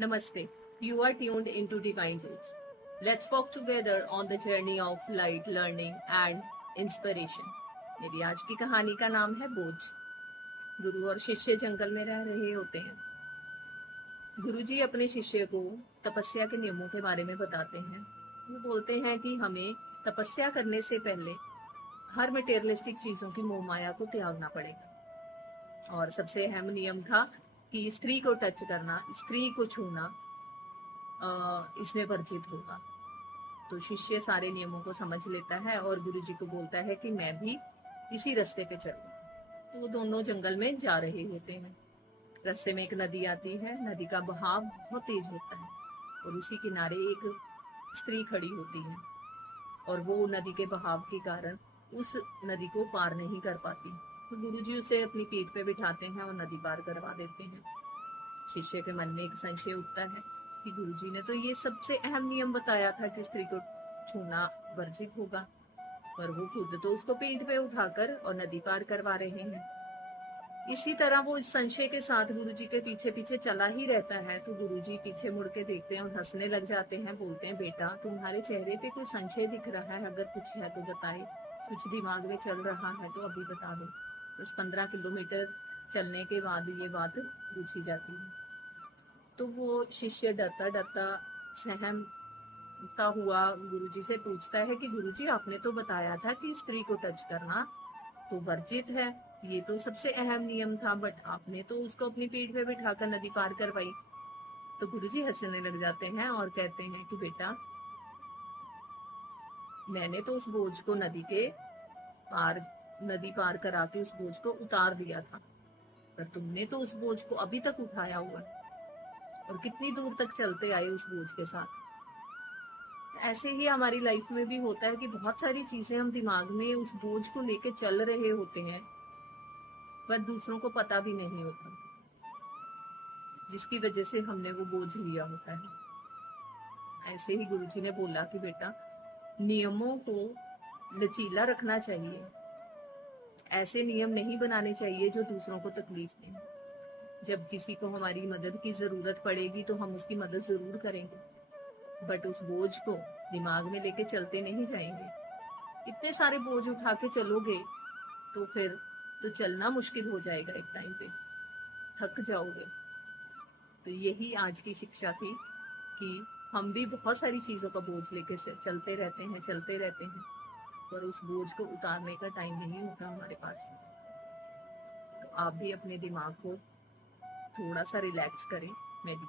Namaste. You are tuned into Divine Roots. Let's walk together on the journey of light, learning and inspiration. मेरी आज की कहानी का नाम है बोझ। गुरु और शिष्य जंगल में रह रहे होते हैं। गुरुजी अपने शिष्य को तपस्या के नियमों के बारे में बताते हैं। वो बोलते हैं कि हमें तपस्या करने से पहले हर मटेरियलिस्टिक चीजों की मोह माया को त्यागना पड़ेगा। और सबसे अहम नियम था कि स्त्री को टच करना, स्त्री को छूना इसमें वर्जित होगा। तो शिष्य सारे नियमों को समझ लेता है और गुरुजी को बोलता है कि मैं भी इसी रास्ते पे चलूं। तो वो दोनों जंगल में जा रहे होते हैं। रास्ते में एक नदी आती है। नदी का बहाव बहुत तेज होता है और उसी किनारे एक स्त्री खड़ी होती है और वो नदी के बहाव के कारण उस नदी को पार नहीं कर पाती। तो गुरुजी उसे अपनी पीठ पे बिठाते हैं और नदी पार करवा देते हैं। शिष्य के मन में एक संशय उठता है कि गुरुजी ने तो ये सबसे अहम नियम बताया था कि स्त्री को छूना वर्जित होगा, पर वो खुद तो उसको पीठ पे उठाकर और नदी पार करवा रहे हैं। इसी तरह वो इस संशय के साथ गुरुजी के पीछे पीछे चला ही रहता है। तो गुरुजी पीछे मुड़ के देखते हैं और हंसने लग जाते हैं। बोलते हैं, बेटा तुम्हारे चेहरे पे कोई संशय दिख रहा है, अगर कुछ है तो बताए, कुछ दिमाग में चल रहा है तो अभी बता दो। बस 15 किलोमीटर चलने के बाद ये बात पूछी जाती है। तो वो शिष्य डरता डरता सहमता हुआ गुरुजी से पूछता है कि गुरुजी आपने तो बताया था कि स्त्री को टच करना तो वर्जित है, ये तो सबसे अहम नियम था, बट आपने तो उसको अपनी पीठ पे बिठाकर नदी पार करवाई। तो गुरुजी हंसने लग जाते हैं और कहते हैं कि बेटा मैंने तो उस बोझ को नदी पार करा के उस बोझ को उतार दिया था, पर तुमने तो उस बोझ को अभी तक उठाया हुआ और कितनी दूर तक चलते आए उस बोझ के साथ। ऐसे ही हमारी लाइफ में भी होता है कि बहुत सारी चीजें हम दिमाग में उस बोझ को लेके चल रहे होते हैं, पर दूसरों को पता भी नहीं होता, जिसकी वजह से हमने वो बोझ लिया होता है। ऐसे ही गुरुजी ने बोला कि बेटा नियमों को लचीला रखना चाहिए, ऐसे नियम नहीं बनाने चाहिए जो दूसरों को तकलीफ दें। जब किसी को हमारी मदद की जरूरत पड़ेगी तो हम उसकी मदद जरूर करेंगे, बट उस बोझ को दिमाग में लेके चलते नहीं जाएंगे। इतने सारे बोझ उठा के चलोगे तो फिर तो चलना मुश्किल हो जाएगा, एक टाइम पे थक जाओगे। तो यही आज की शिक्षा थी कि हम भी बहुत सारी चीजों का बोझ लेके चलते रहते हैं, पर उस बोझ को उतारने का टाइम नहीं होता हमारे पास। तो आप भी अपने दिमाग को थोड़ा सा रिलैक्स करें, मेडिटेशन